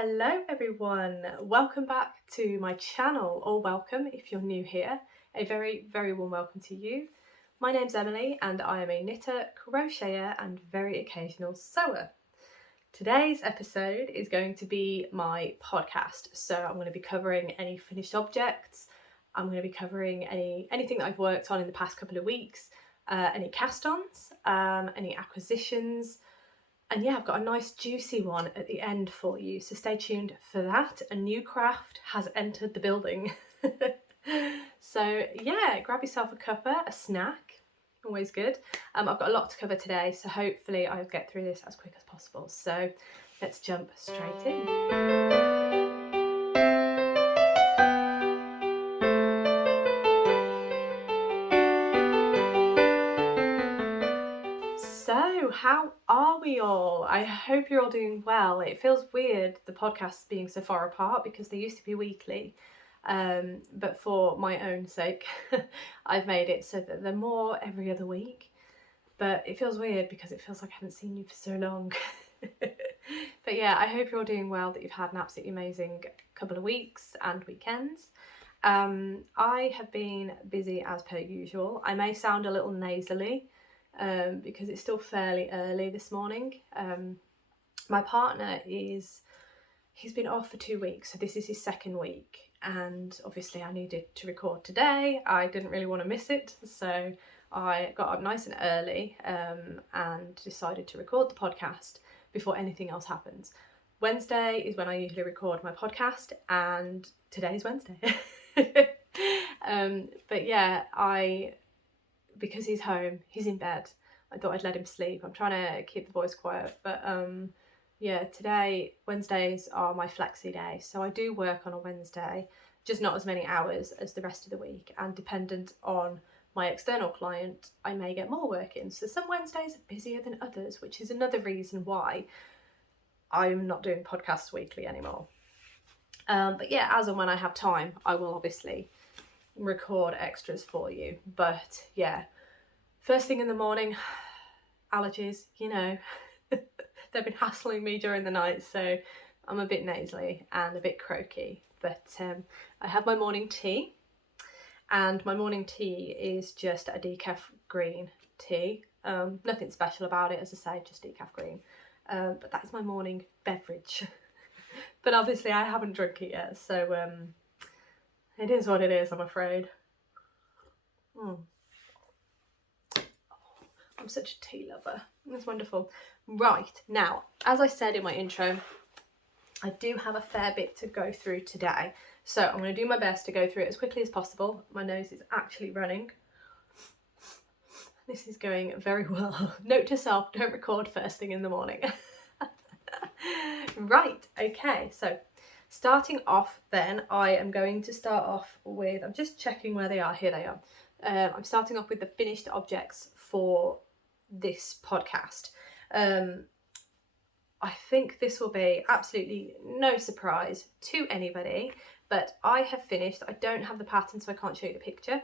Hello everyone, welcome back to my channel, or welcome if you're new here. A very, very warm welcome to you. My name's Emily and I am a knitter, crocheter and very occasional sewer. Today's episode is going to be my podcast, so I'm going to be covering any finished objects. I'm going to be covering anything that I've worked on in the past couple of weeks, any cast-ons, any acquisitions. And yeah, I've got a nice juicy one at the end for you, so stay tuned for that. A new craft has entered the building. So yeah, grab yourself a cuppa, a snack, always good. I've got a lot to cover today, so hopefully I'll get through this as quick as possible. So let's jump straight in. So, how are we all? I hope you're all doing well. It feels weird, the podcasts being so far apart, because they used to be weekly. But for my own sake, I've made it so that they're more every other week. But it feels weird because it feels like I haven't seen you for so long. But yeah, I hope you're all doing well, that you've had an absolutely amazing couple of weeks and weekends. I have been busy as per usual. I may sound a little nasally, because it's still fairly early this morning. My partner he's been off for 2 weeks, so this is his second week, and obviously I needed to record today. I didn't really want to miss it, so I got up nice and early and decided to record the podcast before anything else happens. Wednesday is when I usually record my podcast, and today's Wednesday. But yeah, because he's home, he's in bed, I thought I'd let him sleep. I'm trying to keep the voice quiet, but yeah, today, Wednesdays are my flexi day, so I do work on a Wednesday, just not as many hours as the rest of the week, and dependent on my external client, I may get more work in. So some Wednesdays are busier than others, which is another reason why I'm not doing podcasts weekly anymore. But yeah, as and when I have time, I will obviously record extras for you. But yeah, first thing in the morning, allergies, you know. They've been hassling me during the night, so I'm a bit nasally and a bit croaky. But I have my morning tea, and my morning tea is just a decaf green tea. Nothing special about it, as I say, just decaf green. But that is my morning beverage. But obviously I haven't drunk it yet, so it is what it is, I'm afraid. I'm such a tea lover. It's wonderful. Right, now, as I said in my intro, I do have a fair bit to go through today. So I'm going to do my best to go through it as quickly as possible. My nose is actually running. This is going very well. Note to self, don't record first thing in the morning. Right, okay, so starting off then, I am going to start off with, I'm just checking where they are, here they are. I'm starting off with the finished objects for this podcast. I think this will be absolutely no surprise to anybody, but I have finished. I don't have the pattern, so I can't show you the picture,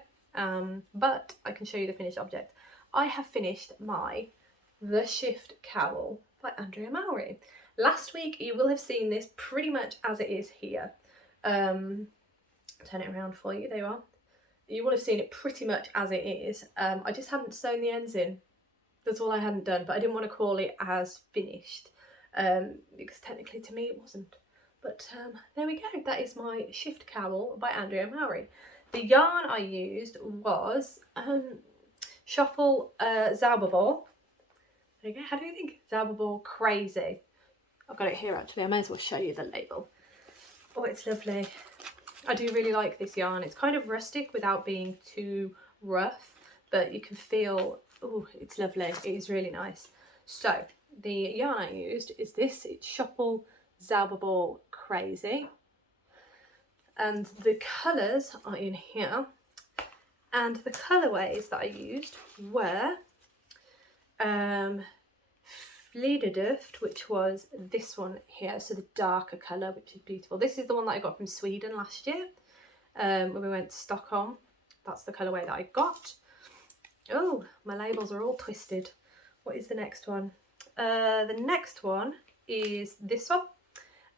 but I can show you the finished object. I have finished The Shift Cowl by Andrea Mowry. Last week you will have seen this pretty much as it is here. Turn it around for you, there you are. You will have seen it pretty much as it is. I just hadn't sewn the ends in. That's all I hadn't done, but I didn't want to call it as finished, because technically to me it wasn't. But there we go, that is my Shift Cowl by Andrea Mowry. The yarn I used was Shuffle Zauberball. There you go, how do you think? Zauberball Crazy. I've got it here actually, I may as well show you the label. Oh, it's lovely. I do really like this yarn. It's kind of rustic without being too rough, but you can feel, oh, it's lovely. It is really nice. So the yarn I used is this. It's Shuffle Zauberball Crazy. And the colours are in here. And the colourways that I used were Fliederduft, which was this one here, so the darker colour, which is beautiful. This is the one that I got from Sweden last year when we went to Stockholm. That's the colourway that I got. Oh, my labels are all twisted. What is the next one? The next one is this one,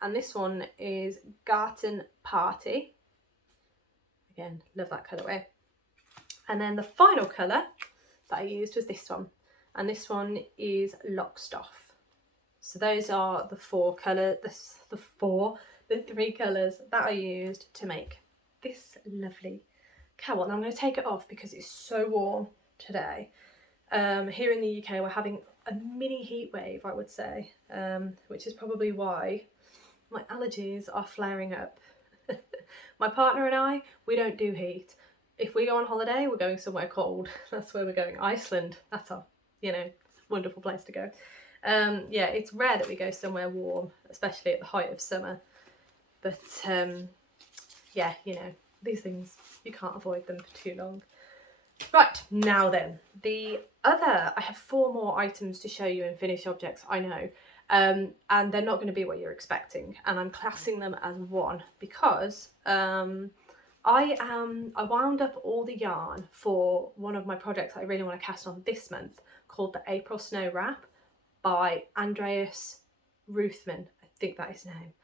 and this one is Garden Party. Again, love that colourway. And then the final colour that I used was this one, and this one is Lockstoff. So those are the three colours that I used to make this lovely cowl. And I'm going to take it off because it's so warm today. Here in the UK we're having a mini heat wave, I would say, which is probably why my allergies are flaring up. My partner and I, we don't do heat. If we go on holiday, we're going somewhere cold. That's where we're going. Iceland. That's our, wonderful place to go. Yeah, it's rare that we go somewhere warm, especially at the height of summer. But yeah, these things, you can't avoid them for too long. Right, now then, I have 4 more items to show you in finished objects, I know. And they're not going to be what you're expecting, and I'm classing them as one because I wound up all the yarn for one of my projects I really want to cast on this month, called the April Snow Wrap by Andreas Ruthman, I think that is his name.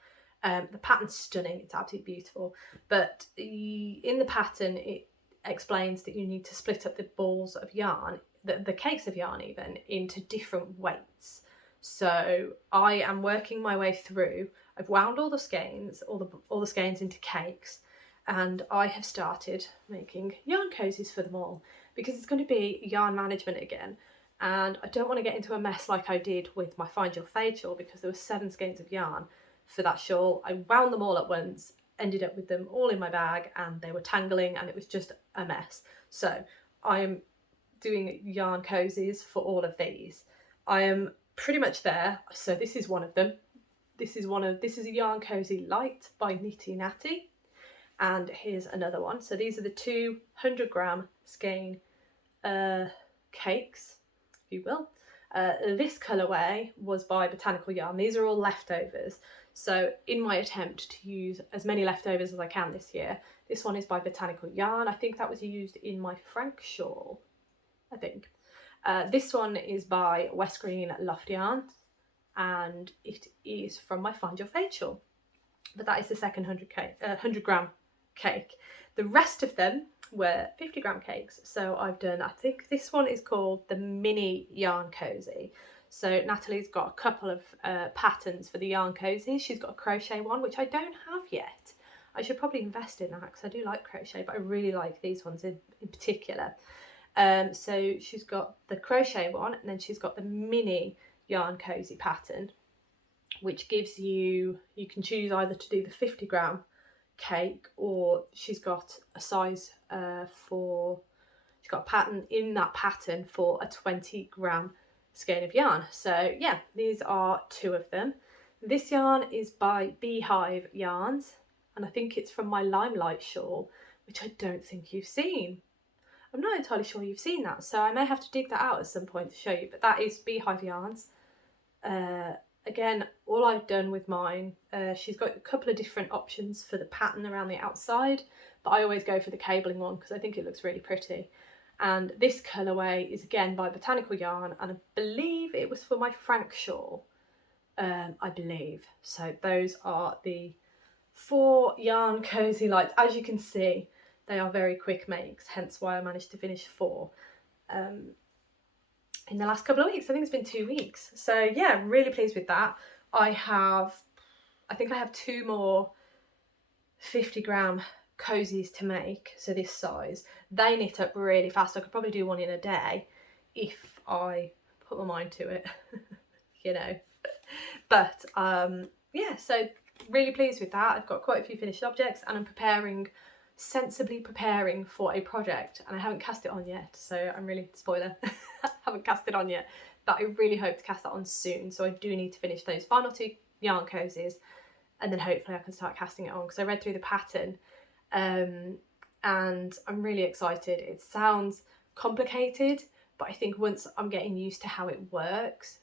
The pattern's stunning, it's absolutely beautiful, but in the pattern it explains that you need to split up the balls of yarn, the cakes of yarn even, into different weights. So I am working my way through. I've wound all the skeins, all the skeins into cakes, and I have started making yarn cozies for them all because it's going to be yarn management again, and I don't want to get into a mess like I did with my Find Your Fade shawl because there were 7 skeins of yarn for that shawl. I wound them all at once, ended up with them all in my bag, and they were tangling and it was just a mess. So I am doing yarn cozies for all of these. I am pretty much there. So this is one of them. This is a yarn cozy light by Nitty Natty, and here's another one. So these are the 200-gram skein cakes, if you will. This colourway was by Botanical Yarn. These are all leftovers. So in my attempt to use as many leftovers as I can this year, this one is by Botanical Yarn. I think that was used in my Frank shawl, I think. This one is by West Green Loft Yarn, and it is from my Find Your Fade shawl. But that is the second 100-gram cake. The rest of them were 50-gram cakes. So I've done, I think this one is called the Mini Yarn Cozy. So Natalie's got a couple of patterns for the yarn cozy. She's got a crochet one, which I don't have yet. I should probably invest in that because I do like crochet, but I really like these ones in particular. So she's got the crochet one, and then she's got the mini yarn cozy pattern, which gives you can choose either to do the 50-gram cake, or she's got a size she's got a pattern in that pattern for a 20-gram skein of yarn. So yeah, these are 2 of them. This yarn is by Beehive Yarns, and I think it's from my Limelight shawl, which I don't think you've seen. I'm not entirely sure you've seen that, so I may have to dig that out at some point to show you, but that is Beehive Yarns. Again, all I've done with mine, she's got a couple of different options for the pattern around the outside, but I always go for the cabling one because I think it looks really pretty. And this colourway is again by Botanical Yarn, and I believe it was for my Frank shawl, I believe. So those are the 4 yarn cozy lights. As you can see, they are very quick makes, hence why I managed to finish 4 in the last couple of weeks. I think it's been 2 weeks. So yeah, really pleased with that. I think I have 2 more 50-gram cozies to make, so this size. They knit up really fast. I could probably do one in a day if I put my mind to it, But yeah, so really pleased with that. I've got quite a few finished objects, and I'm sensibly preparing for a project, and I haven't cast it on yet, so I'm really, spoiler, haven't cast it on yet, but I really hope to cast that on soon. So I do need to finish those final 2 yarn cozies, and then hopefully I can start casting it on, because I read through the pattern and I'm really excited. It sounds complicated, but I think once I'm getting used to how it works,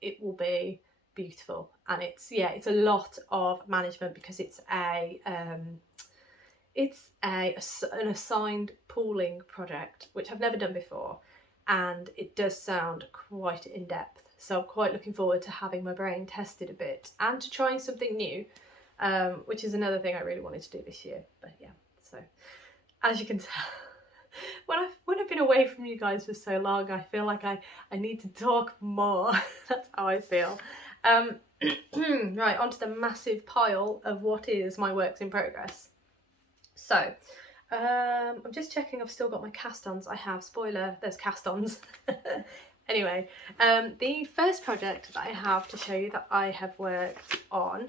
it will be beautiful. And it's a lot of management because it's an assigned pooling project, which I've never done before, and it does sound quite in depth. So I'm quite looking forward to having my brain tested a bit and to trying something new, which is another thing I really wanted to do this year. But yeah, so as you can tell, when I've been away from you guys for so long, I feel like I need to talk more. That's how I feel. Right, onto the massive pile of what is my works in progress. So, I'm just checking I've still got my cast-ons. I have. Spoiler, there's cast-ons. Anyway, the first project that I have to show you that I have worked on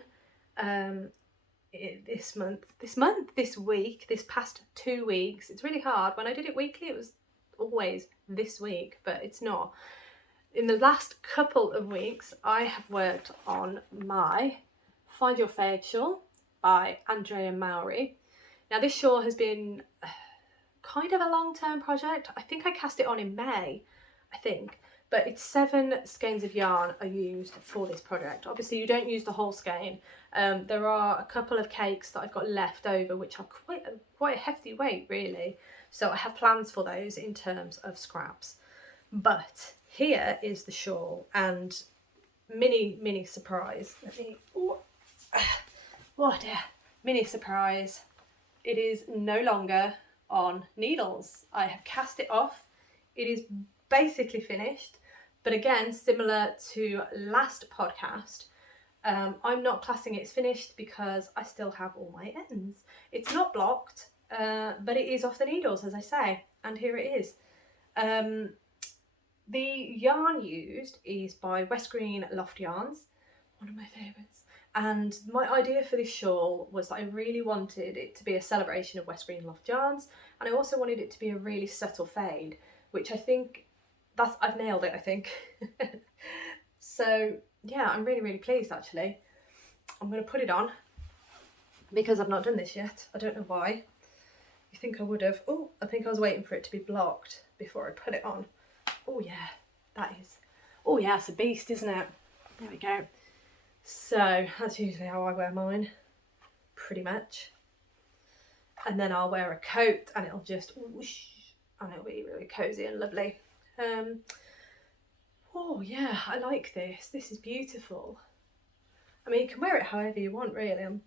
this week, this past 2 weeks. It's really hard. When I did it weekly, it was always this week, but it's not. In the last couple of weeks, I have worked on my Find Your Fade shawl by Andrea Mowry. Now, this shawl has been kind of a long-term project. I think I cast it on in May, but it's 7 skeins of yarn are used for this project. Obviously, you don't use the whole skein. There are a couple of cakes that I've got left over, which are quite a hefty weight, really. So I have plans for those in terms of scraps. But here is the shawl, and mini surprise. Mini surprise. It is no longer on needles. I have cast it off. It is basically finished, but again, similar to last podcast, I'm not classing it as finished because I still have all my ends. It's not blocked, but it is off the needles, as I say, and here it is. The yarn used is by West Green Loft Yarns, one of my favourites. And my idea for this shawl was that I really wanted it to be a celebration of West Green Loft Yarns, and I also wanted it to be a really subtle fade, which I think I've nailed it, I think. So yeah, I'm really, really pleased actually. I'm going to put it on because I've not done this yet. I don't know why. You think I would have? Oh, I think I was waiting for it to be blocked before I put it on. Oh yeah, that is. Oh yeah, it's a beast, isn't it? There we go. So that's usually how I wear mine, pretty much. And then I'll wear a coat and it'll just whoosh, and it'll be really cozy and lovely. Oh yeah, I like this. This is beautiful. I mean, you can wear it however you want, really. I'm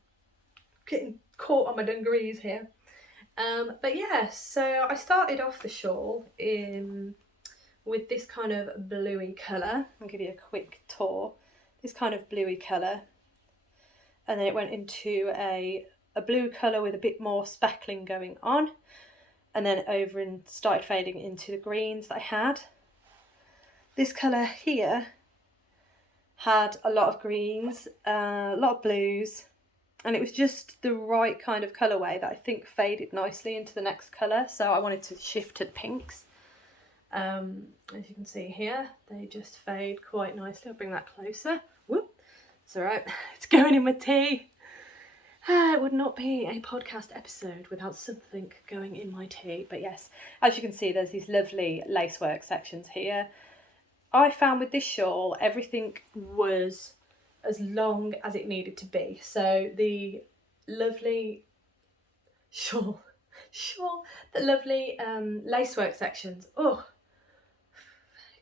getting caught on my dungarees here. But yeah, so I started off the shawl with this kind of bluey colour. I'll give you a quick tour. This kind of bluey colour. And then it went into a blue colour with a bit more speckling going on. And then over and started fading into the greens that I had. This colour here had a lot of greens, a lot of blues, and it was just the right kind of colourway that I think faded nicely into the next colour. So I wanted to shift to pinks. As you can see here, they just fade quite nicely. I'll bring that closer. Whoop, it's all right. It's going in my tea. It would not be a podcast episode without something going in my tea. But yes, as you can see, there's these lovely lacework sections here. I found with this shawl, everything was as long as it needed to be. So the lovely the lovely lacework sections. Oh,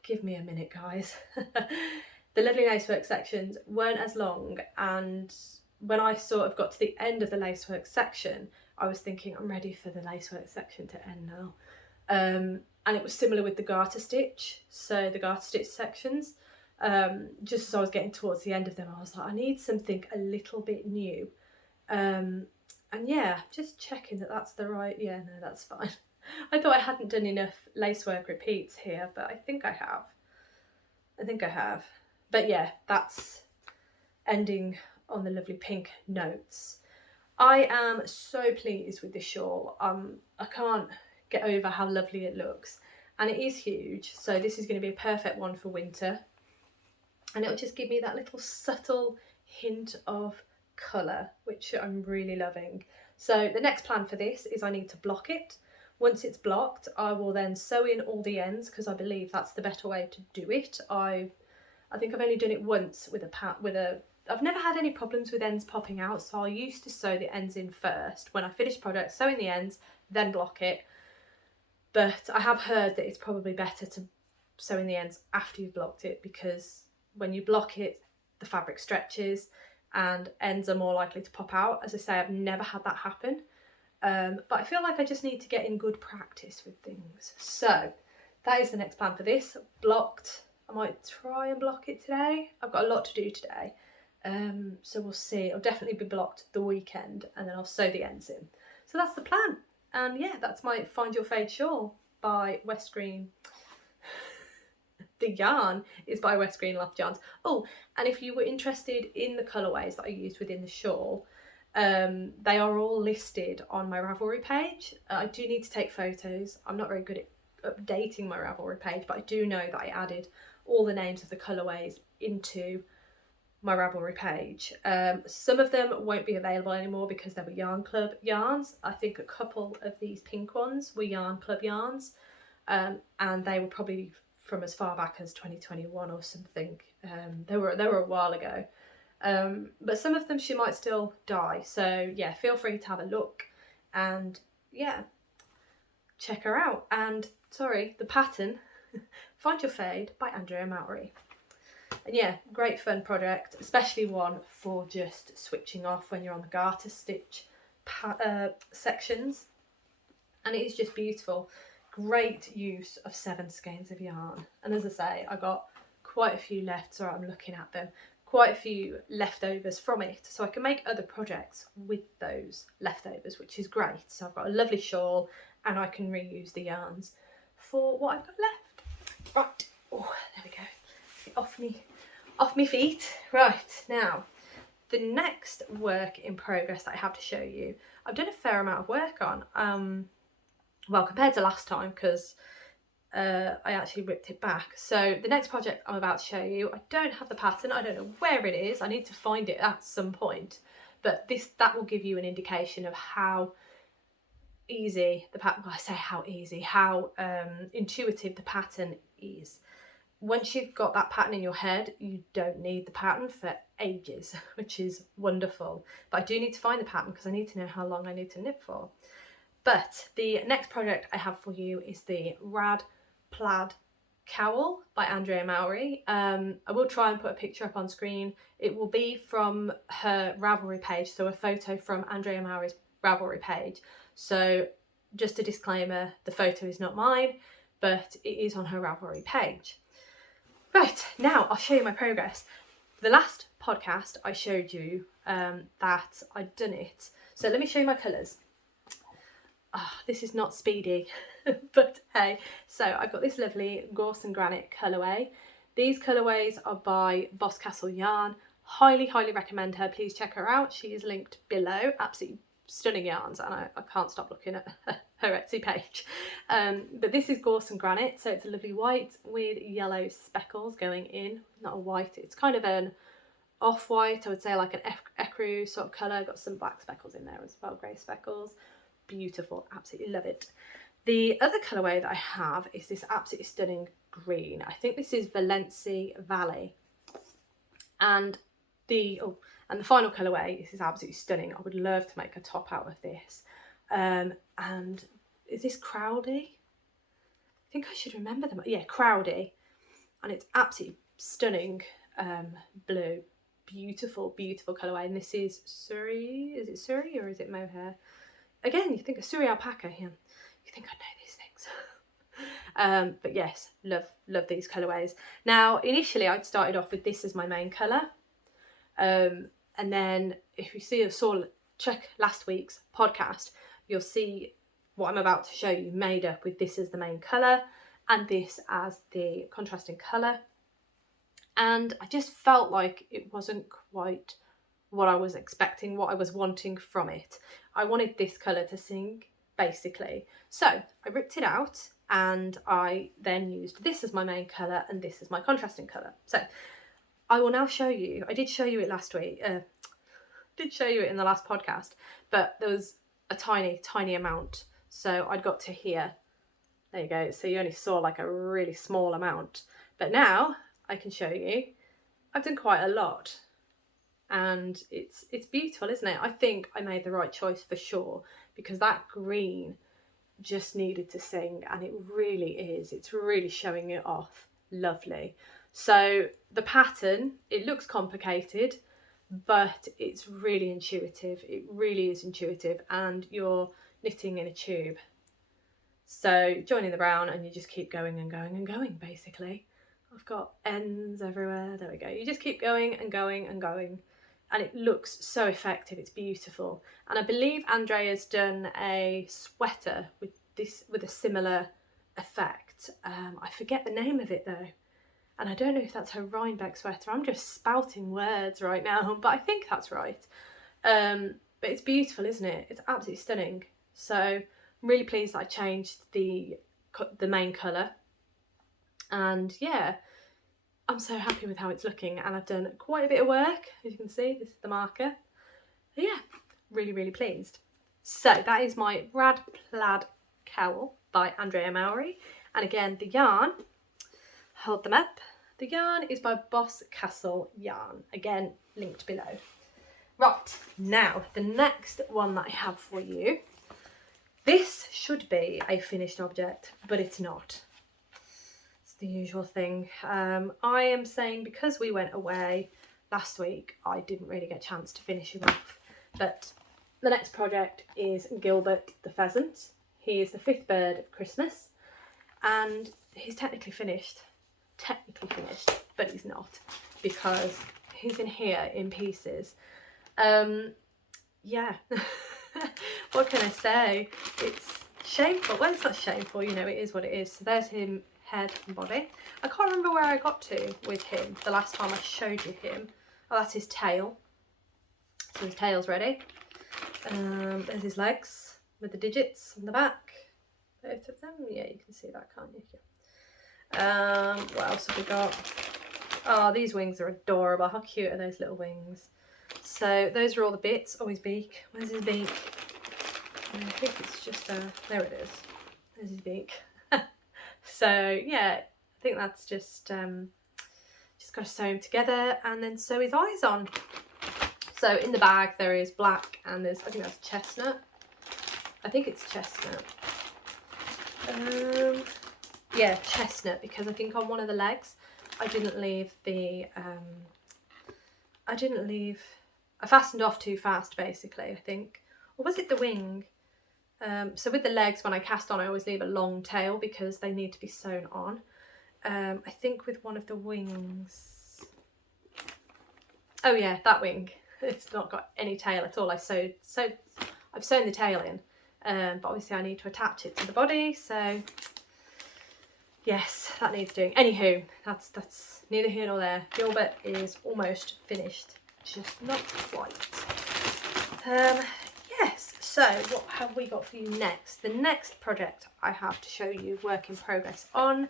give me a minute, guys. The lovely lacework sections weren't as long, and when I sort of got to the end of the lacework section, I was thinking, I'm ready for the lacework section to end now. And it was similar with the garter stitch. So the garter stitch sections, just as I was getting towards the end of them, I was like, I need something a little bit new. And yeah, just checking that that's the right, yeah, no, that's fine. I thought I hadn't done enough lacework repeats here, but I think I have. But yeah, that's ending on the lovely pink notes. I am so pleased with this shawl. I can't get over how lovely it looks, and it is huge, so this is going to be a perfect one for winter, and it'll just give me that little subtle hint of colour, which I'm really loving. So the next plan for this is I need to block it. Once it's blocked, I will then sew in all the ends, because I believe that's the better way to do it. I think I've only done it once with I've never had any problems with ends popping out, so I used to sew the ends in first. When I finish project, sew in the ends, then block it. But I have heard that it's probably better to sew in the ends after you've blocked it, because when you block it, the fabric stretches and ends are more likely to pop out. As I say, I've never had that happen, but I feel like I just need to get in good practice with things. So that is the next plan for this. Blocked. I might try and block it today. I've got a lot to do today, so we'll see. I'll definitely be blocked the weekend, and then I'll sew the ends in. So that's the plan. And yeah, that's my Find Your Fade shawl by West Green. The yarn is by West Green Loft Yarns. Oh, and if you were interested in the colourways that I used within the shawl, they are all listed on my Ravelry page. I do need to take photos. I'm not very good at updating my Ravelry page, but I do know that I added all the names of the colourways into my Ravelry page. Some of them won't be available anymore because they were Yarn Club yarns. I think a couple of these pink ones were Yarn Club yarns, and they were probably from as far back as 2021 or something. They were a while ago, but some of them she might still die, so yeah, feel free to have a look and yeah, check her out. And sorry, the pattern Find Your Fade by Andrea Mowry. And yeah, great fun project, especially one for just switching off when you're on the garter stitch sections, and it is just beautiful. Great use of 7 skeins of yarn, and as I say, I got quite a few left, so I'm looking at them, quite a few leftovers from it, so I can make other projects with those leftovers, which is great. So I've got a lovely shawl and I can reuse the yarns for what I've got left. Right, oh, there we go, off me feet. Right, now the next work in progress that I have to show you, I've done a fair amount of work on, well, compared to last time, because I actually ripped it back. So the next project I'm about to show you, I don't have the pattern, I don't know where it is, I need to find it at some point, but that will give you an indication of how easy the pattern, well, I say how easy, how intuitive the pattern is. Once you've got that pattern in your head, you don't need the pattern for ages, which is wonderful. But I do need to find the pattern because I need to know how long I need to knit for. But the next project I have for you is the Rad Plaid Cowl by Andrea Mowry. I will try and put a picture up on screen. It will be from her Ravelry page, so a photo from Andrea Mowry's Ravelry page. So just a disclaimer, the photo is not mine, but it is on her Ravelry page. Right, now I'll show you my progress. The last podcast I showed you that I'd done it. So let me show you my colours. This is not speedy, but hey. So I've got this lovely Gorse and Granite colourway. These colourways are by Boscastle Yarn. Highly, highly recommend her. Please check her out. She is linked below. Absolutely stunning yarns, and I can't stop looking at her Etsy page. But this is Gorse and Granite, so it's a lovely white with yellow speckles going in. Not a white, it's kind of an off-white, I would say, like an ecru sort of colour. Got some black speckles in there as well, grey speckles. Beautiful, absolutely love it. The other colourway that I have is this absolutely stunning green. I think this is Valency Valley. And the final colourway, this is absolutely stunning. I would love to make a top out of this. And is this Crowdy? I think I should remember them. Yeah, Crowdy. And it's absolutely stunning blue. Beautiful, beautiful colourway. And this is Surrey. Is it Surrey or is it mohair? Again, you think of Surrey alpaca here. You think I know these things. But yes, love these colourways. Now, initially I'd started off with this as my main colour. And then if you check last week's podcast, you'll see what I'm about to show you made up with this as the main colour and this as the contrasting colour. And I just felt like it wasn't quite what I was expecting, what I was wanting from it. I wanted this colour to sing, basically. So I ripped it out and I then used this as my main colour and this as my contrasting colour. So I will now show you, I did show you it last week, did show you it in the last podcast, but there was a tiny amount. So I'd got to here, there you go. So you only saw like a really small amount, but now I can show you, I've done quite a lot. And it's beautiful, isn't it? I think I made the right choice for sure, because that green just needed to sing, and it really is. It's really showing it off lovely. So the pattern, it looks complicated, but it's really intuitive. It really is intuitive, and you're knitting in a tube. So joining the brown, and you just keep going and going and going, basically. I've got ends everywhere. There we go. You just keep going and going and going, and it looks so effective. It's beautiful. And I believe Andrea's done a sweater with this, with a similar effect. I forget the name of it though, and I don't know if that's her Rhinebeck sweater. I'm just spouting words right now, but I think that's right. But it's beautiful, isn't it? It's absolutely stunning. So I'm really pleased that I changed the main colour. And yeah, I'm so happy with how it's looking, and I've done quite a bit of work. As you can see, this is the marker. But yeah, really, really pleased. So that is my Rad Plaid Cowl by Andrea Mowry. And again, the yarn, hold them up. The yarn is by Boss Castle Yarn. Again, linked below. Right, now the next one that I have for you. This should be a finished object, but it's not. The usual thing. I am saying because we went away last week, I didn't really get a chance to finish him off. But the next project is Gilbert the Pheasant. He is the 5th bird of Christmas, and he's technically finished. But he's not, because he's in here in pieces. Yeah. What can I say? It's shameful. Well, it's not shameful, you know, it is what it is. So there's him, head and body. I can't remember where I got to with him the last time I showed you him. Oh, that's his tail. So his tail's ready. There's his legs with the digits on the back. Both of them. Yeah, you can see that, can't you? Yeah. What else have we got? Oh, these wings are adorable. How cute are those little wings? So those are all the bits. Oh, his beak. Where's his beak? I think it's just there it is. There's his beak. So yeah, I think that's just got to sew him together and then sew his eyes on. So in the bag there is black, and there's, I think that's chestnut. I think it's chestnut. Yeah, chestnut, because I think on one of the legs I didn't leave the I fastened off too fast, basically, I think. Or was it the wing? So with the legs, when I cast on, I always leave a long tail because they need to be sewn on. I think with one of the wings, oh yeah, that wing, it's not got any tail at all. I've sewn the tail in, but obviously I need to attach it to the body, so yes, that needs doing. Anywho, that's neither here nor there. Gilbert is almost finished, just not quite. Yes, so what have we got for you next? The next project I have to show you, work in progress on.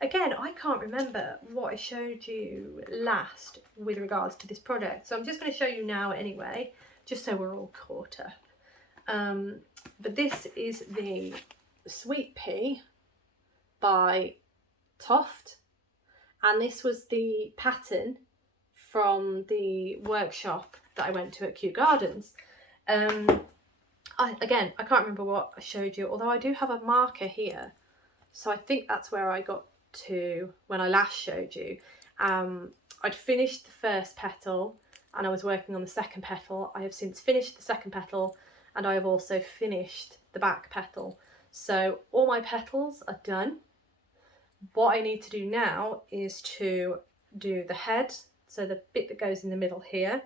Again, I can't remember what I showed you last with regards to this project, so I'm just going to show you now anyway, just so we're all caught up. But this is the Sweet Pea by Toft, and this was the pattern from the workshop that I went to at Kew Gardens. I can't remember what I showed you, although I do have a marker here, so I think that's where I got to when I last showed you. I'd finished the first petal and I was working on the second petal. I have since finished the second petal, and I have also finished the back petal. So all my petals are done. What I need to do now is to do the head, so the bit that goes in the middle here,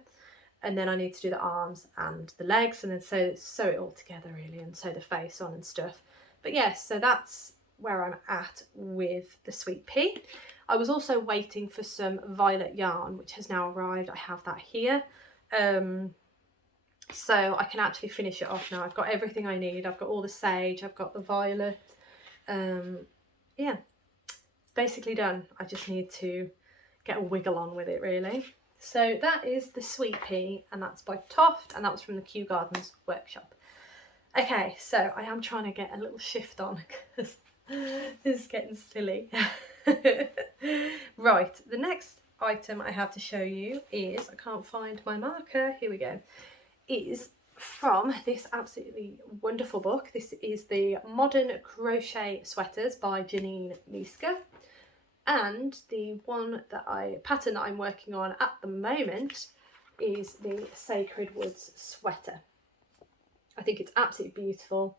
and then I need to do the arms and the legs, and then sew it all together really, and sew the face on and stuff. But yes, so that's where I'm at with the Sweet Pea. I was also waiting for some violet yarn, which has now arrived. I have that here. So I can actually finish it off now. I've got everything I need. I've got all the sage, I've got the violet. Yeah, basically done. I just need to get a wiggle on with it really. So that is the Sweet Pea, and that's by Toft, and that was from the Kew Gardens workshop. Okay, so I am trying to get a little shift on because this is getting silly. Right, the next item I have to show you is, I can't find my marker, here we go, is from this absolutely wonderful book. This is the Modern Crochet Sweaters by Janine Miska. And the pattern that I'm working on at the moment is the Sacred Woods sweater. I think it's absolutely beautiful,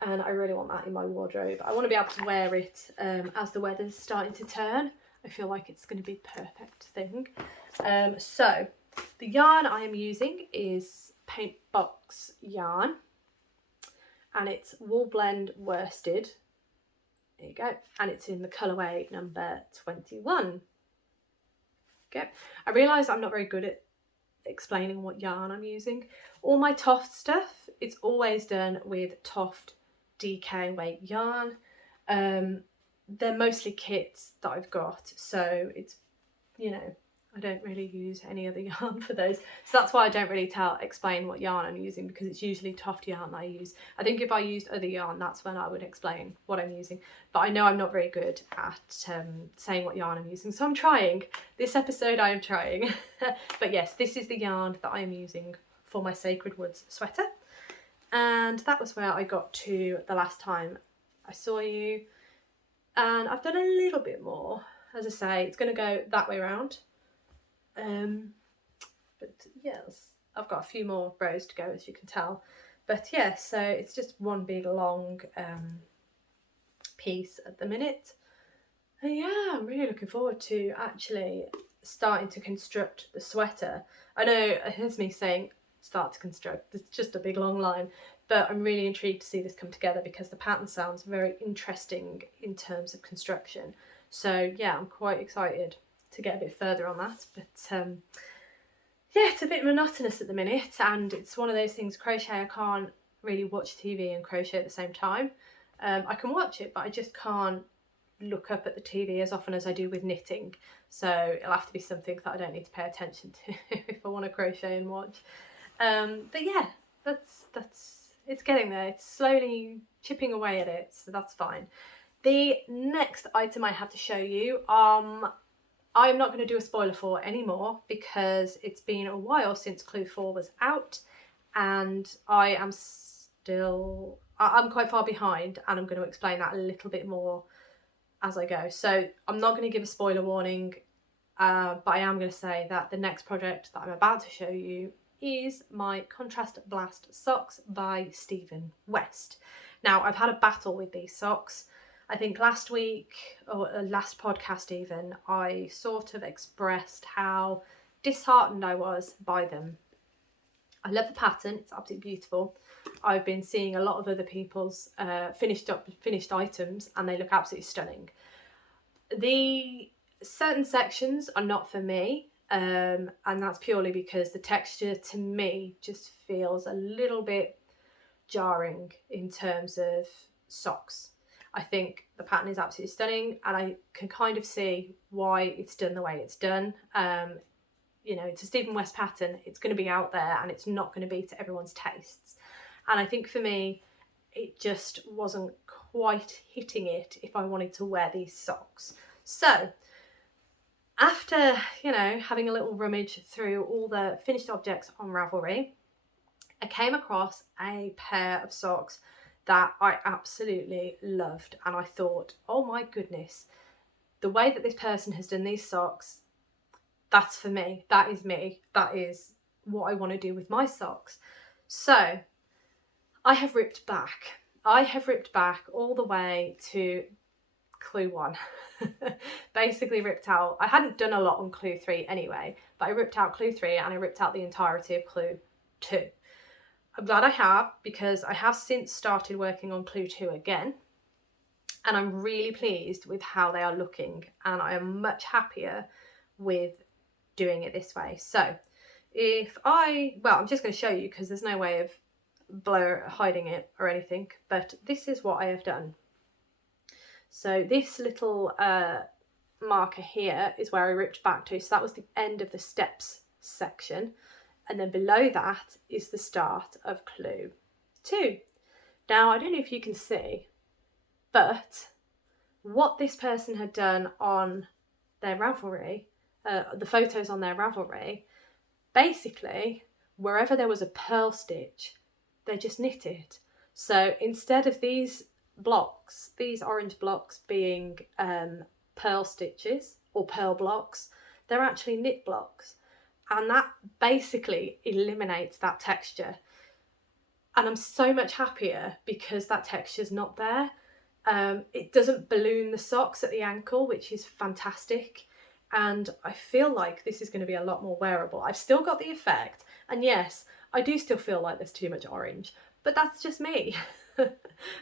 and I really want that in my wardrobe. I want to be able to wear it as the weather's starting to turn. I feel like it's going to be the perfect thing. So the yarn I am using is Paint Box yarn, and it's Wool Blend Worsted. There you go. And it's in the colourway number 21. Okay. I realise I'm not very good at explaining what yarn I'm using. All my Toft stuff, it's always done with Toft DK weight yarn. They're mostly kits that I've got, so it's, you know, I don't really use any other yarn for those. So that's why I don't really explain what yarn I'm using, because it's usually Toft yarn that I use. I think if I used other yarn, that's when I would explain what I'm using. But I know I'm not very good at saying what yarn I'm using. So I'm trying. This episode I am trying. But yes, this is the yarn that I am using for my Sacred Woods sweater. And that was where I got to the last time I saw you. And I've done a little bit more. As I say, it's going to go that way around. But yes, I've got a few more rows to go, as you can tell. But yeah, so it's just one big long piece at the minute. And yeah, I'm really looking forward to actually starting to construct the sweater. I know here's me saying start to construct, it's just a big long line, but I'm really intrigued to see this come together because the pattern sounds very interesting in terms of construction. So yeah, I'm quite excited to get a bit further on that. But yeah, it's a bit monotonous at the minute, and it's one of those things, crochet, I can't really watch TV and crochet at the same time. I can watch it, but I just can't look up at the TV as often as I do with knitting. So it'll have to be something that I don't need to pay attention to if I want to crochet and watch. But yeah, that's it's getting there. It's slowly chipping away at it, so that's fine. The next item I have to show you, I'm not going to do a spoiler for anymore because it's been a while since Clue 4 was out, and I'm quite far behind, and I'm going to explain that a little bit more as I go. So I'm not going to give a spoiler warning, but I am going to say that the next project that I'm about to show you is my Contrast Blast socks by Stephen West. Now, I've had a battle with these socks. I think last week, or last podcast even, I sort of expressed how disheartened I was by them. I love the pattern, it's absolutely beautiful. I've been seeing a lot of other people's finished items, and they look absolutely stunning. The certain sections are not for me, and that's purely because the texture to me just feels a little bit jarring in terms of socks. I think the pattern is absolutely stunning, and I can kind of see why it's done the way it's done. You know, it's a Stephen West pattern, it's going to be out there, and it's not going to be to everyone's tastes. And I think for me, it just wasn't quite hitting it if I wanted to wear these socks. So after, you know, having a little rummage through all the finished objects on Ravelry, I came across a pair of socks that I absolutely loved, and I thought, oh my goodness, the way that this person has done these socks, that's for me, that is what I want to do with my socks. So I have ripped back all the way to Clue 1. Basically ripped out, I hadn't done a lot on Clue 3 anyway, but I ripped out Clue 3 and I ripped out the entirety of Clue 2. I'm glad I have, because I have since started working on Clue 2 again, and I'm really pleased with how they are looking, and I am much happier with doing it this way. So I'm just going to show you because there's no way of hiding it or anything, but this is what I have done. So this little marker here is where I ripped back to, so that was the end of the steps section. And then below that is the start of Clue 2. Now, I don't know if you can see, but what this person had done on their Ravelry, the photos on their Ravelry, basically, wherever there was a purl stitch, they just knit it. So instead of these blocks, these orange blocks being pearl stitches or pearl blocks. They're actually knit blocks, and that basically eliminates that texture. And I'm so much happier because that texture's not there. It doesn't balloon the socks at the ankle, which is fantastic. And I feel like this is going to be a lot more wearable. I've still got the effect, and yes, I do still feel like there's too much orange, but that's just me.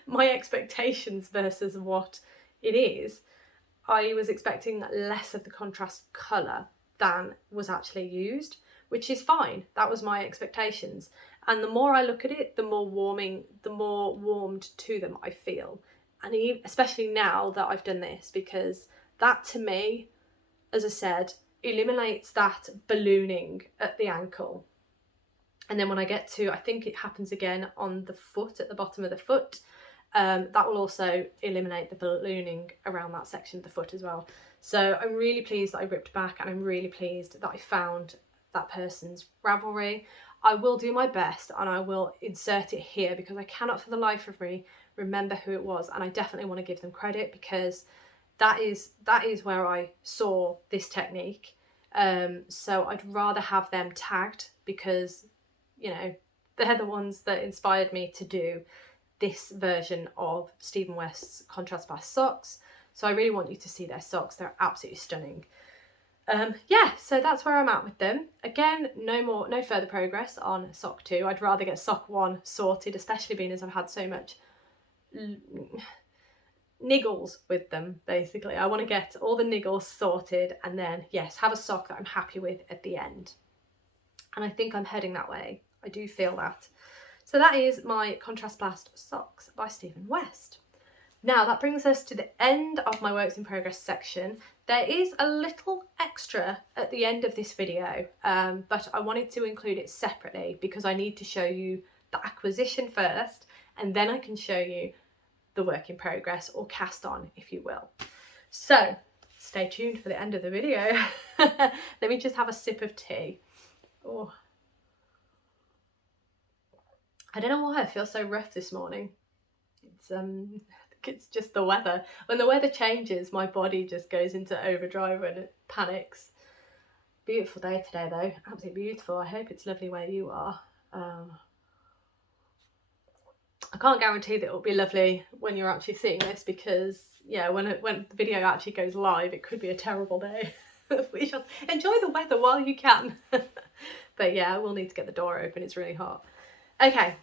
My expectations versus what it is, I was expecting less of the contrast colour than was actually used, which is fine. That was my expectations. And the more I look at it, the more warmed to them I feel. And especially now that I've done this, because that to me, as I said, eliminates that ballooning at the ankle. And then when I get to, I think it happens again on the foot, at the bottom of the foot, that will also eliminate the ballooning around that section of the foot as well. So I'm really pleased that I ripped back, and I'm really pleased that I found that person's Ravelry. I will do my best and I will insert it here because I cannot for the life of me remember who it was, and I definitely want to give them credit because that is where I saw this technique. So I'd rather have them tagged because, you know, they're the ones that inspired me to do this version of Stephen West's Contrast Blast socks. So I really want you to see their socks. They're absolutely stunning. Yeah, so that's where I'm at with them. Again, no further progress on sock 2. I'd rather get sock 1 sorted, especially being as I've had so much niggles with them, basically. I want to get all the niggles sorted and then, yes, have a sock that I'm happy with at the end. And I think I'm heading that way. I do feel that. So that is my Contrast Blast socks by Stephen West. Now that brings us to the end of my works in progress section. There is a little extra at the end of this video, but I wanted to include it separately because I need to show you the acquisition first, and then I can show you the work in progress, or cast on, if you will. So stay tuned for the end of the video. Let me just have a sip of tea. Oh, I don't know why I feel so rough this morning. It's just the weather. When the weather changes, my body just goes into overdrive and it panics. Beautiful day today though, absolutely beautiful. I hope it's lovely where you are. I can't guarantee that it'll be lovely when you're actually seeing this because, yeah, when the video actually goes live, it could be a terrible day. We shall enjoy the weather while you can. But yeah, I will need to get the door open, it's really hot. Okay.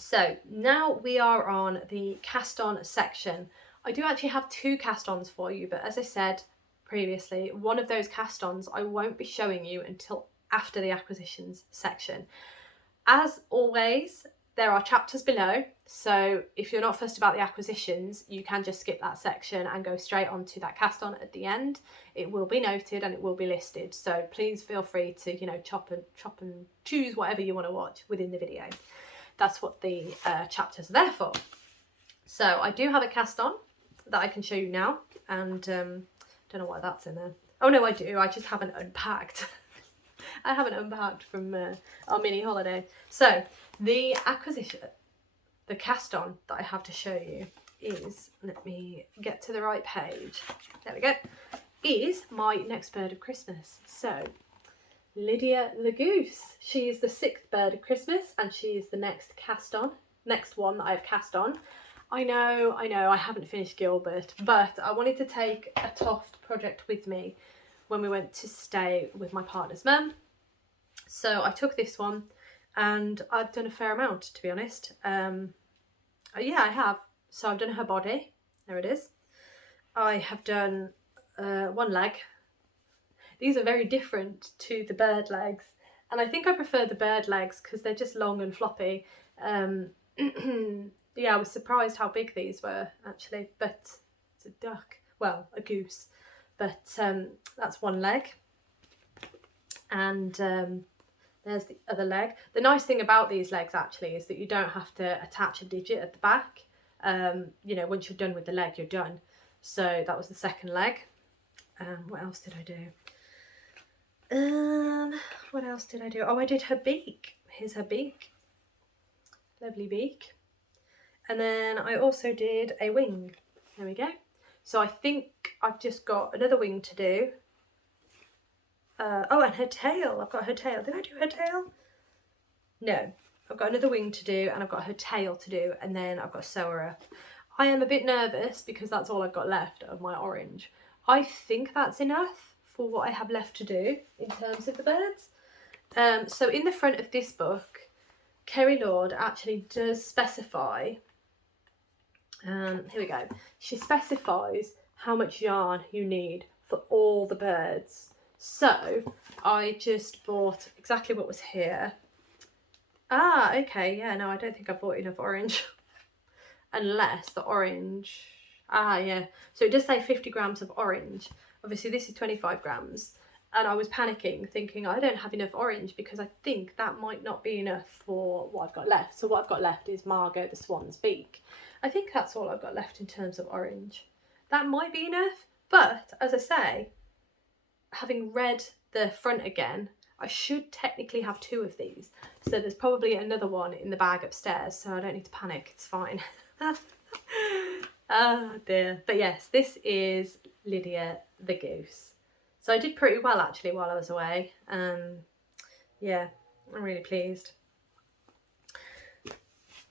So now we are on the cast on section. I do actually have 2 cast ons for you, but as I said previously, one of those cast ons I won't be showing you until after the acquisitions section. As always, there are chapters below, so if you're not fussed about the acquisitions, you can just skip that section and go straight on to that cast on at the end. It will be noted and it will be listed, so please feel free to, you know, chop and choose whatever you want to watch within the video. That's what the chapters are there for. So I do have a cast on that I can show you now, and don't know why that's in there. Oh no, I do, I just haven't unpacked. I haven't unpacked from our mini holiday. So the cast on that I have to show you is, let me get to the right page, there we go, is my next bird of Christmas. So Lydia the Goose. She is the 6th bird of Christmas, and she is the next one that I've cast on. I know, I haven't finished Gilbert, but I wanted to take a Toft project with me when we went to stay with my partner's mum. So I took this one, and I've done a fair amount, to be honest. Yeah, I have. So I've done her body. There it is. I have done one leg. These are very different to the bird legs, and I think I prefer the bird legs because they're just long and floppy. Yeah, I was surprised how big these were actually, but it's a duck, well, a goose, but that's one leg, and there's the other leg. The nice thing about these legs actually is that you don't have to attach a digit at the back. You know, once you're done with the leg, you're done. So that was the second leg. What else did I do? What else did I do? Oh, I did her beak. Here's her beak. Lovely beak. And then I also did a wing. There we go. So I think I've just got another wing to do. Oh, and her tail. I've got her tail. Did I do her tail? No. I've got another wing to do, and I've got her tail to do, and then I've got to sew her up. I am a bit nervous because that's all I've got left of my orange. I think that's enough for what I have left to do in terms of the birds. So in the front of this book, Kerry Lord actually does specify, here we go, she specifies how much yarn you need for all the birds. So I just bought exactly what was here. Ah, okay, yeah, no, I don't think I bought enough orange. Unless the orange, yeah, so it does say 50 grams of orange. Obviously this is 25 grams. And I was panicking, thinking I don't have enough orange because I think that might not be enough for what I've got left. So what I've got left is Margot the Swan's Beak. I think that's all I've got left in terms of orange. That might be enough, but as I say, having read the front again, I should technically have 2 of these. So there's probably another one in the bag upstairs, so I don't need to panic, it's fine. Oh dear. But yes, this is Lydia the Goose. So I did pretty well actually while I was away. Yeah, I'm really pleased.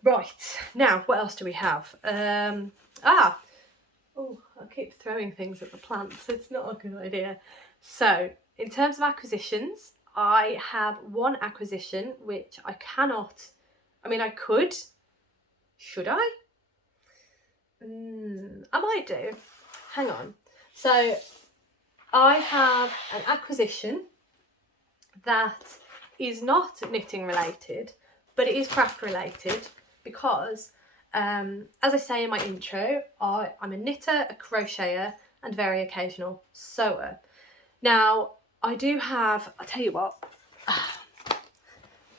Right, now what else do we have? Oh, I keep throwing things at the plants. It's not a good idea. So in terms of acquisitions, I have one acquisition which I cannot, I mean I could, should I? I might do. Hang on. So I have an acquisition that is not knitting related, but it is craft related because, as I say in my intro, I'm a knitter, a crocheter, and very occasional sewer. Now, I do have, I'll tell you what,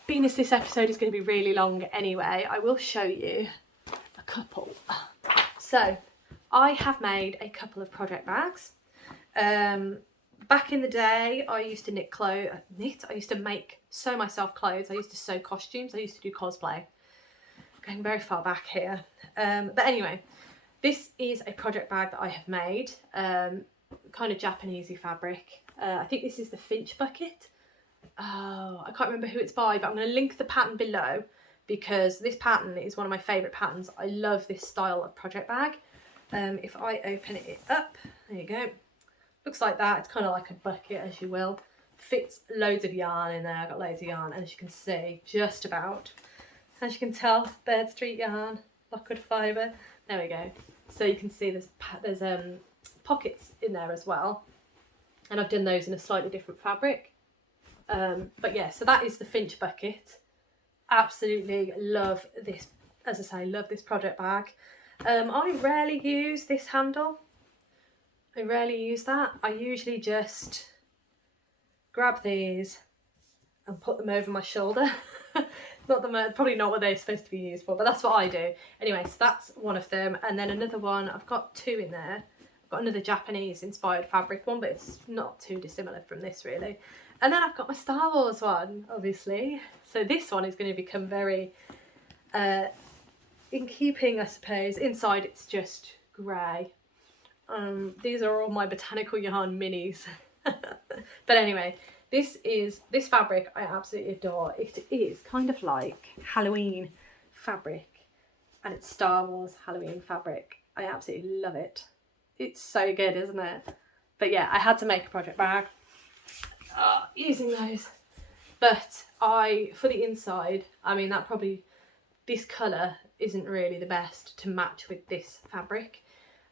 being as this episode is going to be really long anyway, I will show you a couple. So, I have made a couple of project bags. Back in the day, I used to I used to sew myself clothes. I used to sew costumes. I used to do cosplay. Going very far back here. But anyway, this is a project bag that I have made. Kind of Japanesey fabric. I think this is the Finch bucket. Oh, I can't remember who it's by, but I'm going to link the pattern below because this pattern is one of my favourite patterns. I love this style of project bag. If I open it up, there you go. Looks like that. It's kind of like a bucket, as you will. Fits loads of yarn in there. I've got loads of yarn, and as you can see, just about. As you can tell, Bird Street yarn, Lockwood fibre. There we go. So you can see there's pockets in there as well, and I've done those in a slightly different fabric. But yeah, so that is the Finch bucket. Absolutely love this. As I say, love this project bag. I rarely use this handle. I rarely use that. I usually just grab these and put them over my shoulder. Probably not what they're supposed to be used for, but that's what I do. Anyway, so that's one of them. And then another one, I've got 2 in there. I've got another Japanese inspired fabric one, but it's not too dissimilar from this really. And then I've got my Star Wars one, obviously. So this one is going to become very in keeping, I suppose. Inside it's just grey. These are all my botanical yarn minis. But anyway, this fabric I absolutely adore. It is kind of like Halloween fabric, and it's Star Wars Halloween fabric. I absolutely love it. It's so good, isn't it? But yeah, I had to make a project bag using those. But for the inside, I mean, this colour isn't really the best to match with this fabric.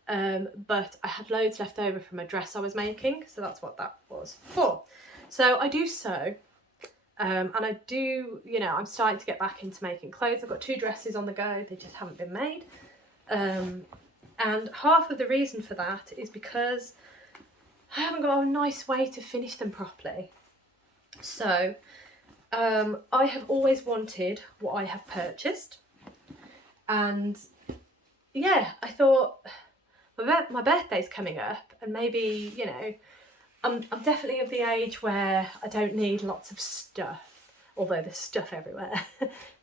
But I had loads left over from a dress I was making, so that's what that was for. So I do sew, and I do, I'm starting to get back into making clothes. I've got 2 dresses on the go, they just haven't been made. And half of the reason for that is because I haven't got a nice way to finish them properly. So I have always wanted what I have purchased, and yeah, I thought my birthday's coming up, and maybe, I'm definitely of the age where I don't need lots of stuff, although there's stuff everywhere.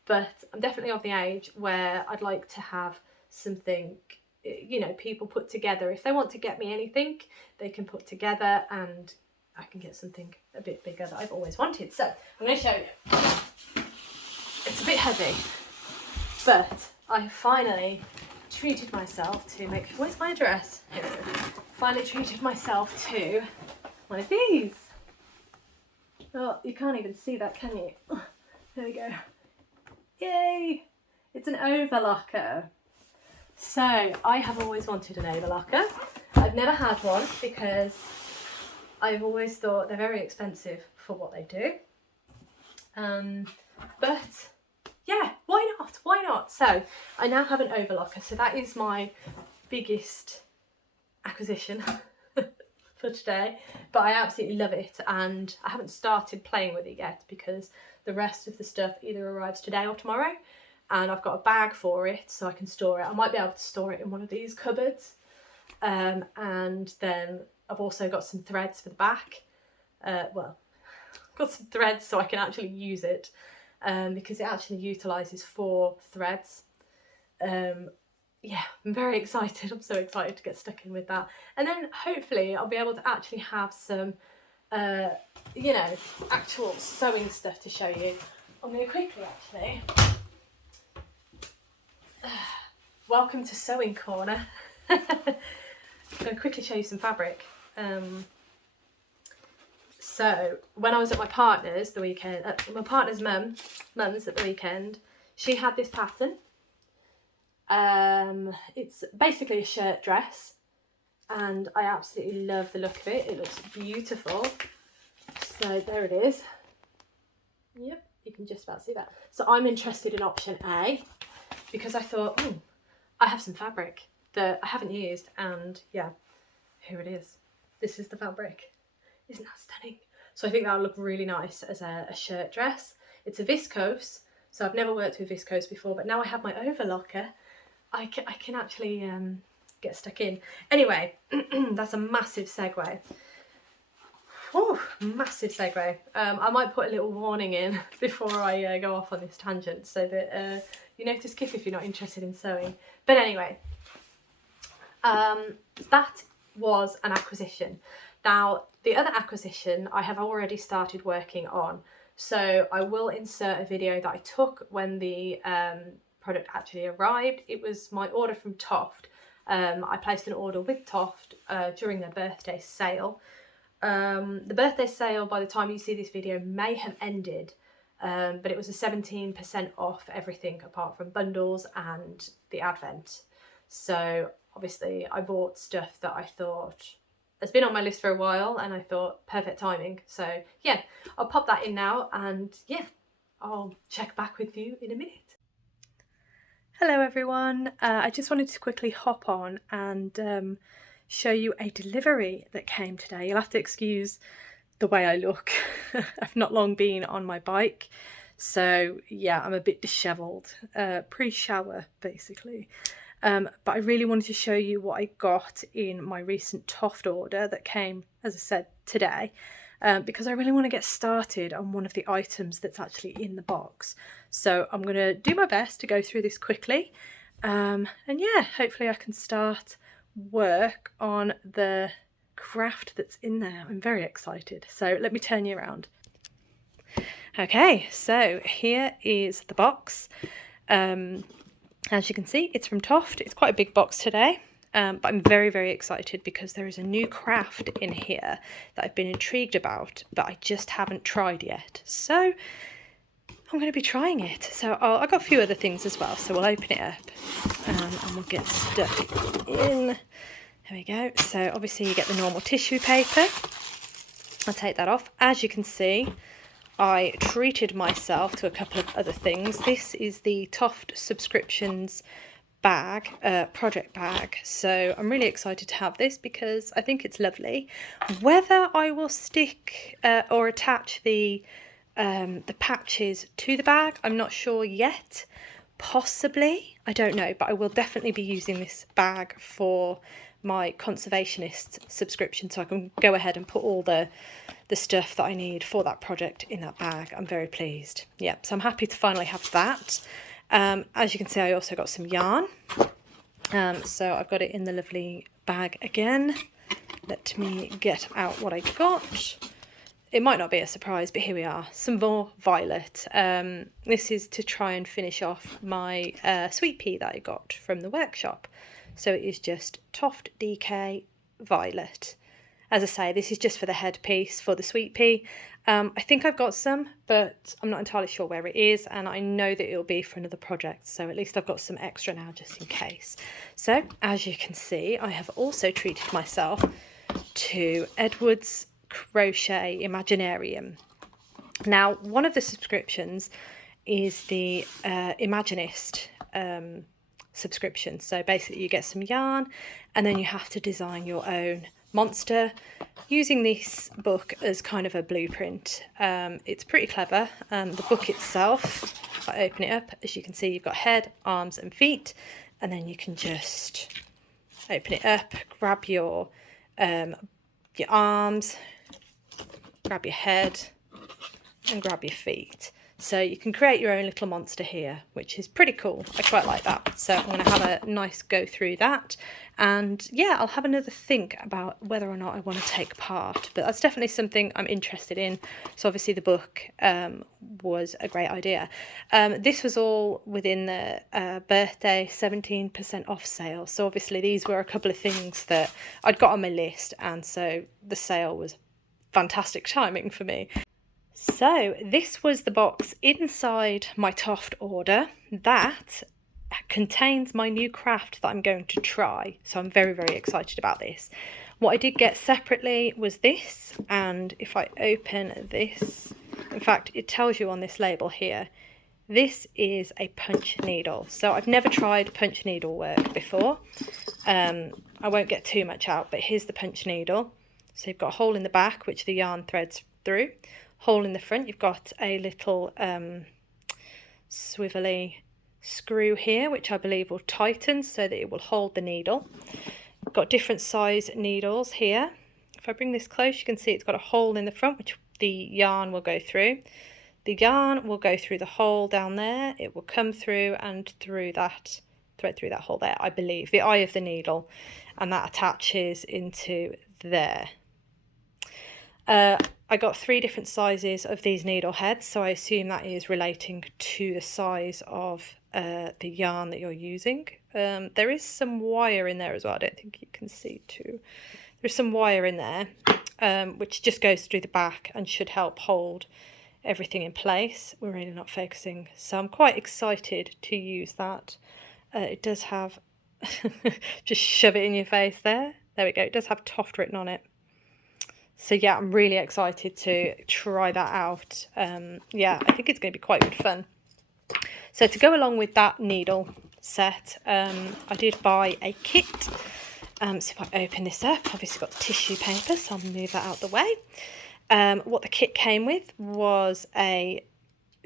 But I'm definitely of the age where I'd like to have something you know, people put together. If they want to get me anything, they can put together, and I can get something a bit bigger that I've always wanted. So I'm going to show you. It's a bit heavy, but I finally treated myself to make, where's my address? Here it is. Finally treated myself to one of these. Oh, you can't even see that, can you? Oh, there we go. Yay! It's an overlocker. So I have always wanted an overlocker. I've never had one because I've always thought they're very expensive for what they do. But yeah, why not? Why not? So I now have an overlocker. So that is my biggest acquisition for today. But I absolutely love it, and I haven't started playing with it yet because the rest of the stuff either arrives today or tomorrow. And I've got a bag for it so I can store it. I might be able to store it in one of these cupboards. And then I've also got some threads for the back. Well, I've got some threads so I can actually use it, because it actually utilises 4 threads. Yeah, I'm very excited. I'm so excited to get stuck in with that. And then hopefully I'll be able to actually have some, you know, actual sewing stuff to show you. I'm going to quickly actually... Welcome to Sewing Corner. I'm going to quickly show you some fabric. So when I was at my partner's the weekend, my partner's mum's at the weekend, she had this pattern. It's basically a shirt dress, and I absolutely love the look of it. It looks beautiful. So there it is. Yep, you can just about see that. So I'm interested in option A, because I thought, I have some fabric that I haven't used, and yeah, here it is. This is the fabric. Isn't that stunning? So I think that'll look really nice as a shirt dress. It's a viscose, so I've never worked with viscose before, but now I have my overlocker, I can actually get stuck in. Anyway, that's a massive segue. Oh, massive segue. I might put a little warning in before I go off on this tangent so that you know to skip if you're not interested in sewing. But anyway, that was an acquisition. Now, the other acquisition I have already started working on. So I will insert a video that I took when the product actually arrived. It was my order from Toft. I placed an order with Toft during their birthday sale. The birthday sale, by the time you see this video, may have ended, but it was a 17% off everything apart from bundles and the advent. So obviously I bought stuff that I thought has been on my list for a while, and I thought perfect timing. So yeah, I'll pop that in now, and yeah, I'll check back with you in a minute. Hello everyone, I just wanted to quickly hop on and show you a delivery that came today. You'll have to excuse the way I look. I've not long been on my bike, so yeah, I'm a bit dishevelled, pre-shower basically. But I really wanted to show you what I got in my recent Toft order that came, as I said, today, because I really want to get started on one of the items that's actually in the box. So I'm going to do my best to go through this quickly, and yeah, hopefully I can start work on the craft that's in there. I'm very excited. So let me turn you around. Okay, so here is the box. As you can see, it's from Toft. It's quite a big box today, but I'm very, very excited because there is a new craft in here that I've been intrigued about, but I just haven't tried yet. So I'm going to be trying it. So I've got a few other things as well, so we'll open it up and we'll get stuck in. There we go. So obviously you get the normal tissue paper. I'll take that off. As you can see, I treated myself to a couple of other things. This is the Toft subscriptions bag, project bag. So I'm really excited to have this because I think it's lovely. Whether I will stick or attach the patches to the bag, I'm not sure yet. Possibly, I don't know, but I will definitely be using this bag for my conservationist subscription, so I can go ahead and put all the stuff that I need for that project in that bag. I'm very pleased. Yep, so I'm happy to finally have that. As you can see, I also got some yarn. So I've got it in the lovely bag again. Let me get out what I got. It might not be a surprise, but here we are. Some more violet. This is to try and finish off my sweet pea that I got from the workshop. So it is just Toft DK Violet. As I say, this is just for the headpiece for the sweet pea. I think I've got some, but I'm not entirely sure where it is, and I know that it'll be for another project, so at least I've got some extra now just in case. So, as you can see, I have also treated myself to Edward's Crochet Imaginarium. Now, one of the subscriptions is the Imaginist subscription. So basically you get some yarn and then you have to design your own monster using this book as kind of a blueprint. It's pretty clever. The book itself, if I open it up, as you can see, you've got head, arms and feet, and then you can just open it up, grab your arms, grab your head and grab your feet. So you can create your own little monster here, which is pretty cool. I quite like that. So I'm going to have a nice go through that. And yeah, I'll have another think about whether or not I want to take part. But that's definitely something I'm interested in. So obviously the book was a great idea. This was all within the birthday 17% off sale. So obviously these were a couple of things that I'd got on my list. And so the sale was fantastic timing for me. So this was the box inside my Toft order that contains my new craft that I'm going to try. So I'm very, very excited about this. What I did get separately was this, and if I open this, in fact, it tells you on this label here, this is a punch needle. So I've never tried punch needle work before. I won't get too much out, but here's the punch needle. So you've got a hole in the back, which the yarn threads through. Hole in the front, you've got a little swivelly screw here, which I believe will tighten so that it will hold the needle. I've got different size needles here. If I bring this close, you can see it's got a hole in the front, which the yarn will go through. The yarn will go through the hole down there. It will come through and through that, thread through that hole there, I believe, the eye of the needle, and that attaches into there. I got 3 different sizes of these needle heads, so I assume that is relating to the size of the yarn that you're using. There is some wire in there as well. I don't think you can see too. There's some wire in there, which just goes through the back and should help hold everything in place. We're really not focusing, so I'm quite excited to use that. It does have, just shove it in your face there. There we go. It does have Toft written on it. So yeah, I'm really excited to try that out. Yeah, I think it's going to be quite good fun. So to go along with that needle set, I did buy a kit. So if I open this up, obviously got tissue paper, so I'll move that out the way. What the kit came with was a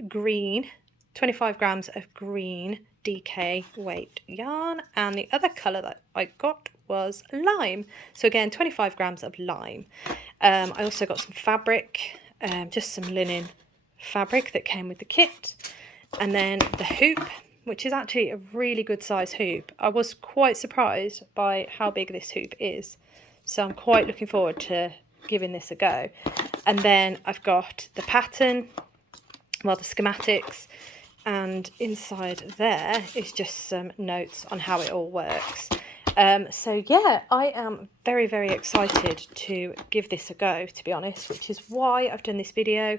green, 25 grams of green DK weight yarn, and the other colour that I got was lime. So again, 25 grams of lime. I also got some fabric, just some linen fabric that came with the kit, and then the hoop, which is actually a really good size hoop. I was quite surprised by how big this hoop is, so I'm quite looking forward to giving this a go. And then I've got the pattern, well, the schematics, and inside there is just some notes on how it all works. So yeah, I am very, very excited to give this a go, to be honest, which is why I've done this video,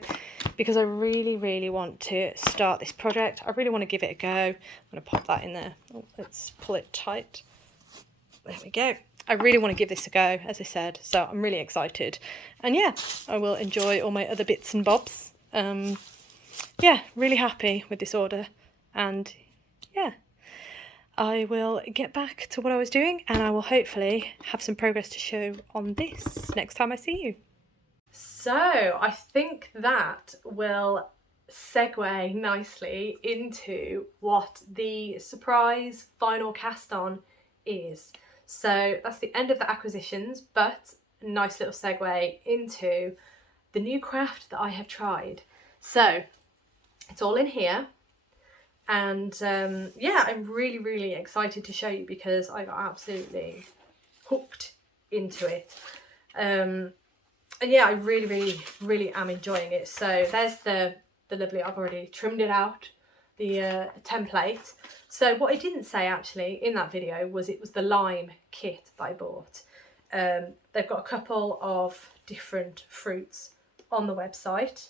because I really, really want to start this project. I really want to give it a go. I'm going to pop that in there. Oh, let's pull it tight. There we go. I really want to give this a go, as I said, so I'm really excited. And yeah, I will enjoy all my other bits and bobs. Yeah, really happy with this order, and yeah, I will get back to what I was doing, and I will hopefully have some progress to show on this next time I see you. So I think that will segue nicely into what the surprise final cast on is. So that's the end of the acquisitions, but a nice little segue into the new craft that I have tried. So it's all in here. And yeah, I'm really excited to show you because I got absolutely hooked into it. And yeah, I really am enjoying it. So there's the lovely, I've already trimmed it out, the template. So what I didn't say actually in that video was it was the lime kit that I bought. They've got a couple of different fruits on the website.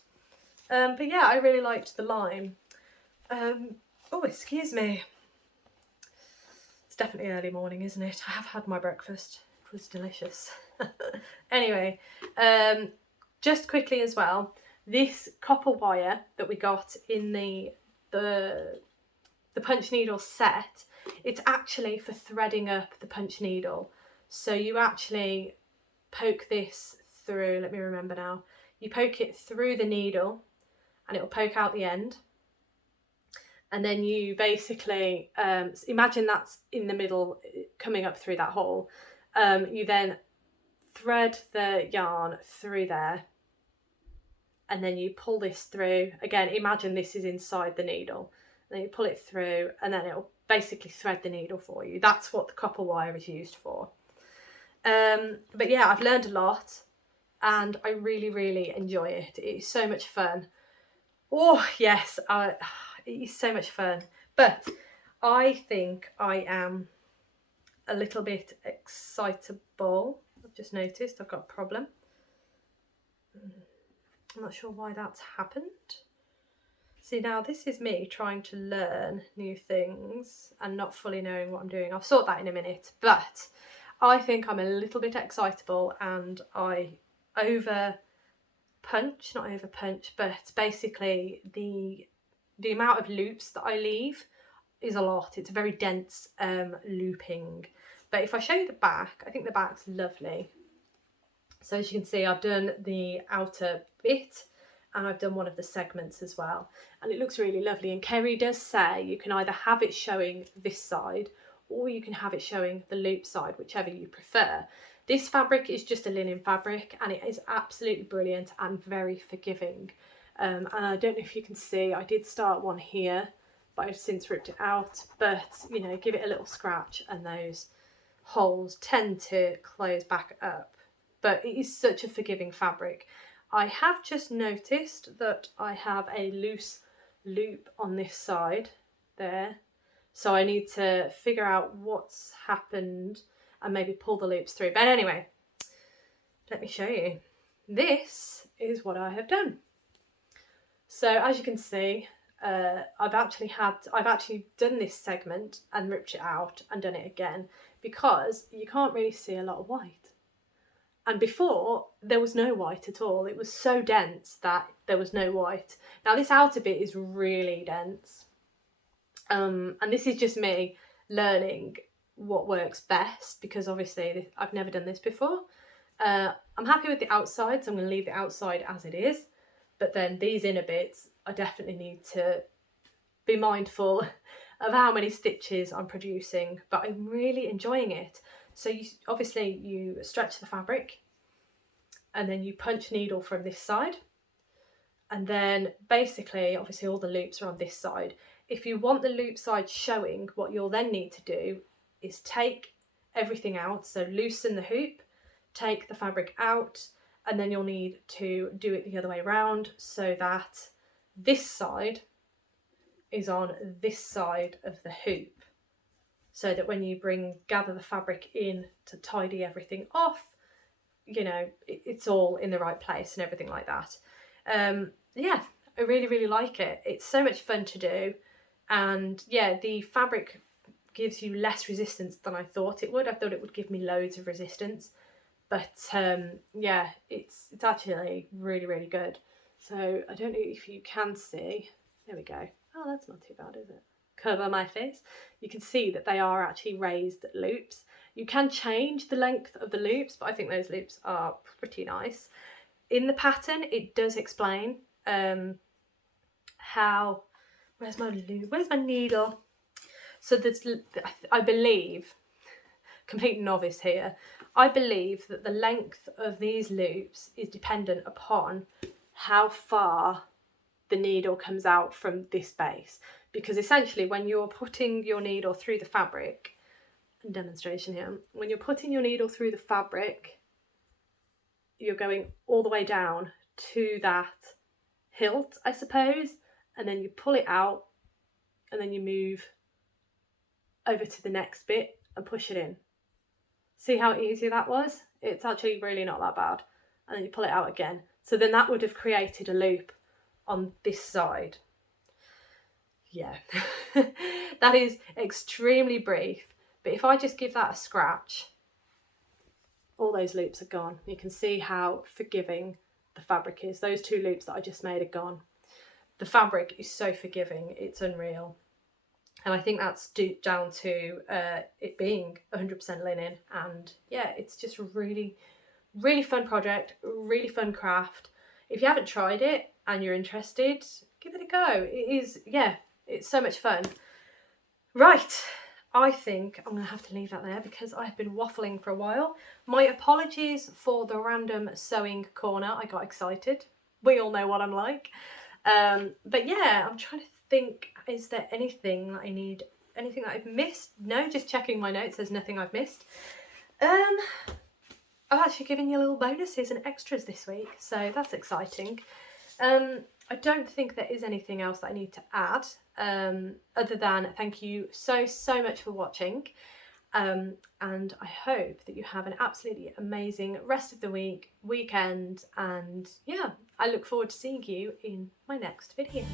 But yeah, I really liked the lime. Oh, excuse me. It's definitely early morning, isn't it? I have had my breakfast. It was delicious. Anyway, just quickly as well, this copper wire that we got in the punch needle set, it's actually for threading up the punch needle. So you actually poke this through, let me remember now, you poke it through the needle and it'll poke out the end. And then you basically, imagine that's in the middle coming up through that hole. You then thread the yarn through there and then you pull this through. Again, imagine this is inside the needle. Then you pull it through and then it'll basically thread the needle for you. That's what the copper wire is used for. But yeah, I've learned a lot and I really enjoy it. It's so much fun. Oh yes, it's so much fun. But I think I am a little bit excitable. I've just noticed I've got a problem. I'm not sure why that's happened. See, now this is me trying to learn new things and not fully knowing what I'm doing. I'll sort that in a minute, but I think I'm a little bit excitable and I not over punch, but basically the amount of loops that I leave is a lot. It's a very dense looping. But if I show you the back, I think the back's lovely. So as you can see, I've done the outer bit and I've done one of the segments as well. And it looks really lovely. And Kerry does say you can either have it showing this side or you can have it showing the loop side, whichever you prefer. This fabric is just a linen fabric and it is absolutely brilliant and very forgiving. And I don't know if you can see, I did start one here, but I've since ripped it out. But, you know, give it a little scratch and those holes tend to close back up. But it is such a forgiving fabric. I have just noticed that I have a loose loop on this side there. So I need to figure out what's happened and maybe pull the loops through. But anyway, let me show you. This is what I have done. So as you can see, I've actually done this segment and ripped it out and done it again because you can't really see a lot of white. And before, there was no white at all. It was so dense that there was no white. Now this outer bit is really dense. And this is just me learning what works best because obviously I've never done this before. I'm happy with the outside, so I'm going to leave the outside as it is. But then these inner bits, I definitely need to be mindful of how many stitches I'm producing, but I'm really enjoying it. So you stretch the fabric and then you punch needle from this side. And then basically, obviously all the loops are on this side. If you want the loop side showing, what you'll then need to do is take everything out. So loosen the hoop, take the fabric out, and then you'll need to do it the other way around so that this side is on this side of the hoop. So that when you gather the fabric in to tidy everything off, you know, it's all in the right place and everything like that. Yeah, I really like it. It's so much fun to do. And yeah, the fabric gives you less resistance than I thought it would. I thought it would give me loads of resistance. But yeah, it's actually really good. So I don't know if you can see. There we go. Oh, that's not too bad, is it? Cover my face. You can see that they are actually raised loops. You can change the length of the loops, but I think those loops are pretty nice. In the pattern, it does explain how. Where's my loop? Where's my needle? So that's, I believe, complete novice here, I believe that the length of these loops is dependent upon how far the needle comes out from this base. because essentially when you're putting your needle through the fabric, demonstration here, when you're putting your needle through the fabric, you're going all the way down to that hilt, I suppose, and then you pull it out and then you move over to the next bit and push it in. See how easy that was? It's actually really not that bad. And then you pull it out again. So then that would have created a loop on this side. Yeah, that is extremely brief. But if I just give that a scratch, all those loops are gone. You can see how forgiving the fabric is. Those 2 loops that I just made are gone. The fabric is so forgiving, it's unreal. And I think that's down to it being 100% linen. And yeah, it's just a really, really fun project, really fun craft. If you haven't tried it and you're interested, give it a go. It is, yeah, it's so much fun. Right, I think I'm going to have to leave that there because I've been waffling for a while. My apologies for the random sewing corner. I got excited. We all know what I'm like. But yeah, I'm trying to think, is there anything that I need, anything that I've missed? No, just checking my notes, there's nothing I've missed. I've actually given you little bonuses and extras this week, so that's exciting. I don't think there is anything else that I need to add, other than thank you so much for watching. And I hope that you have an absolutely amazing rest of the weekend, and yeah, I look forward to seeing you in my next video.